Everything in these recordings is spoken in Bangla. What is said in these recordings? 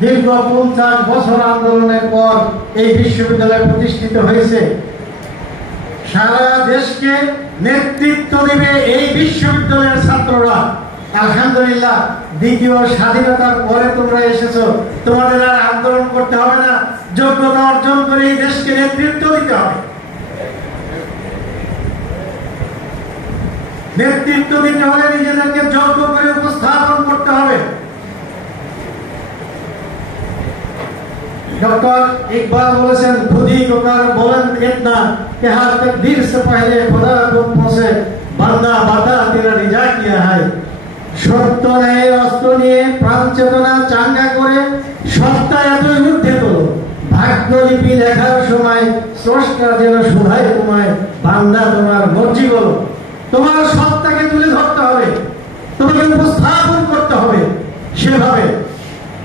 দীর্ঘ 50 বছর আন্দোলনের পর এই বিশ্ববিদ্যালয় প্রতিষ্ঠিত হয়েছে। সারা দেশকে নেতৃত্ব দেবে এই বিশ্ববিদ্যালয়ের ছাত্ররা। আলহামদুলিল্লাহ, দ্বিতীয় স্বাধীনতার পরে তোমরা এসেছো, তোমাদের আর আন্দোলন করতে হবে না, যোগ্যতা অর্জন করে এই দেশকে নেতৃত্ব দিতে হবে। নেতৃত্ব দিতে হলে নিজেদেরকে যোগ্য করে উপস্থাপন করতে হবে। डॉक्टर इकबाल বলেছেন, खुदी को कर बुलंद इतना कि हर तकदीर से पहले खुदा को पहुंचे बंदा बता तेरा रिजा किया है। সত্য ন্যায়ের অস্ত্র নিয়ে প্রাণ চেতনা চাঙ্গা করে সত্তা এত যুদ্ধে তোলো। ভাগ্যলিপি লেখার সময় স্রষ্টা যেন শোধায় তোমায়, বান্দা তোমার মর্জি বলো। তোমার সত্তাকে তুলে ধরতে হবে, তোমাকে উপস্থাপন করতে হবে, সেভাবে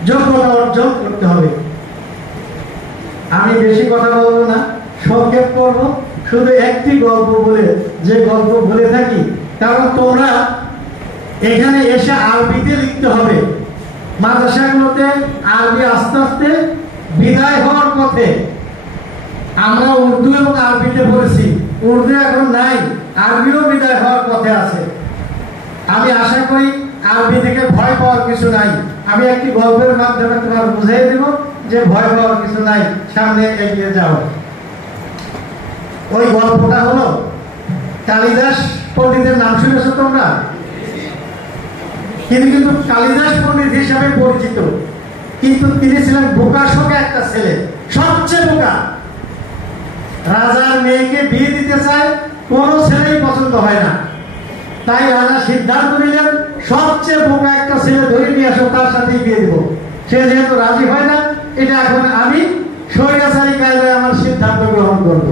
যোগ্যতা অর্জন করতে হবে। আমি বেশি কথা বলবো না, সংক্ষেপ করব, শুধু একটি গল্প বলে যে গল্প বলে থাকি, কারণ তোমরা এখানে এসে আরবিতে লিখতে হবে। মাদ্রাসাগুলোতে আরবি আস্তে আস্তে বিদায় হওয়ার পথে। আমরা উর্দু এবং আরবিতে পড়েছি, উর্দু এখন নাই, আরবিও বিদায় হওয়ার পথে আছে। আমি আশা করি আরবি থেকে ভয় পাওয়ার কিছু নাই। আমি একটি গল্পের মাধ্যমে তোমার বুঝিয়ে দেব যে ভয় পাওয়ার কিছু নাই, সামনে এগিয়ে যাও। ওই গল্পটা হলো, কালিদাস পণ্ডিতের নাম শুনেছো তোমরা? তিনি কিন্তু কালিদাস পণ্ডিত হিসাবে পরিচিত, কিন্তু তিনি ছিলেন বোকাশোকা একটা ছেলে, সবচেয়ে বোকা। রাজার মেয়েকে বিয়ে দিতে চায়, কোন ছেলেই পছন্দ হয় না। তাই রাজা সিদ্ধান্ত নিলেন, সবচেয়ে বোকা একটা ছেলে ধরে নিয়ে আসো, তার সাথেই বিয়ে দিব। সে যেহেতু রাজি হয় না, এটা এখন আমি স্বৈরাচারী কায়দায় আমার সিদ্ধান্ত গ্রহণ করব।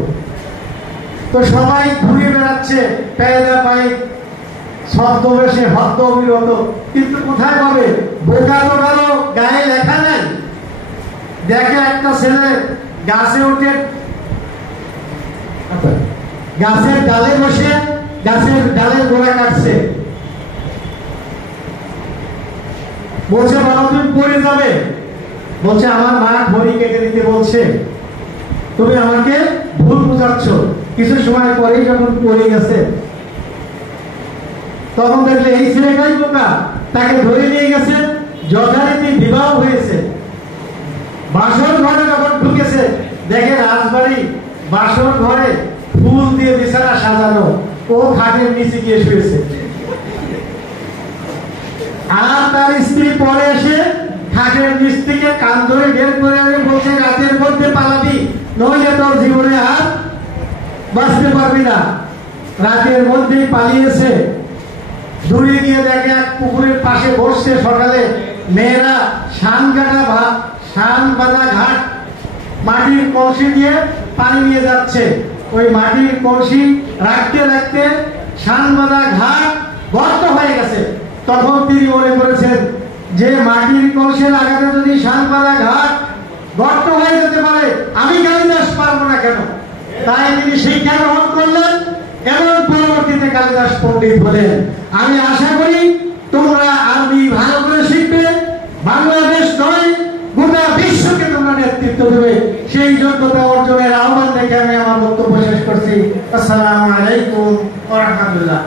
তো সবাই ঘুরে বেড়াচ্ছে পেয়লা পাই, ছদ্মবেশে হদ্দ অবিরত, কিন্তু কোথায় পাবে? বোকা তো কারো গায়ে লেখা নাই। দেখে একটা ছেলে গাছে উঠে, গাছের ডালে বসে গাছের ডালের গোড়া কাটছে। বলছে, বাবা তুমি পড়ে যাবে। বলছে, আমার মা ঘড়ি কেটে দিতে বলছে, তুমি আমাকে ভুল বুঝাচ্ছ। কিছু সময় পরেই যখন পড়ে গেছে, তখন দেখলে এই ছেলেটাই বোকা, তাকে ধরে নিয়ে গেছে, যথারীতি বিবাহ হয়েছে। বাসর ঘরে যখন ঢুকেছে, দেখে রাজবাড়ি বাসর ঘরে ফুল দিয়ে বিছানা সাজানো, ও খাটের নিচে গিয়ে শুয়েছে। আর তার স্ত্রী পরে এসে খাটের নিচ থেকে কান ধরে বের করে এনে বলছে, রাতের মধ্যে পালাবি, নইলে তোর জীবনে আর বাঁচতে পারবি না। রাতের মধ্যেই পালিয়েছে। দূরে গিয়ে দেখে এক পুকুরের পাশে বসছে সকালে মেয়েরা শান বাঁধা ঘাট মাটির কলসি দিয়ে পানি নিয়ে যাচ্ছে। ওই মাটির কলসি রাখতে রাখতে শান বাঁধা ঘাট গর্ত হয়ে গেছে। তখন তিনি মনে করেছেন যে মাটির কলসি লাগাতে যদি শান বাঁধা ঘাট গর্ত হয়ে যেতে পারে, আমি কালিদাস পারবো না কেন? তাই তিনি শিক্ষা গ্রহণ করলেন এবং পরবর্তীতে কালিদাস পণ্ডিত হলেন। আমি আশা করি তোমরা আরবি ভালো করে শিখবে, বাংলাদেশ নয় গোটা বিশ্বকে তোমরা নেতৃত্ব দেবে। সেই যোগ্যতা অর্জনের আহ্বান রেখে আমি আমার বক্তব্য শেষ করছি। আসসালামু আলাইকুম ওয়া রাহমাতুল্লাহ।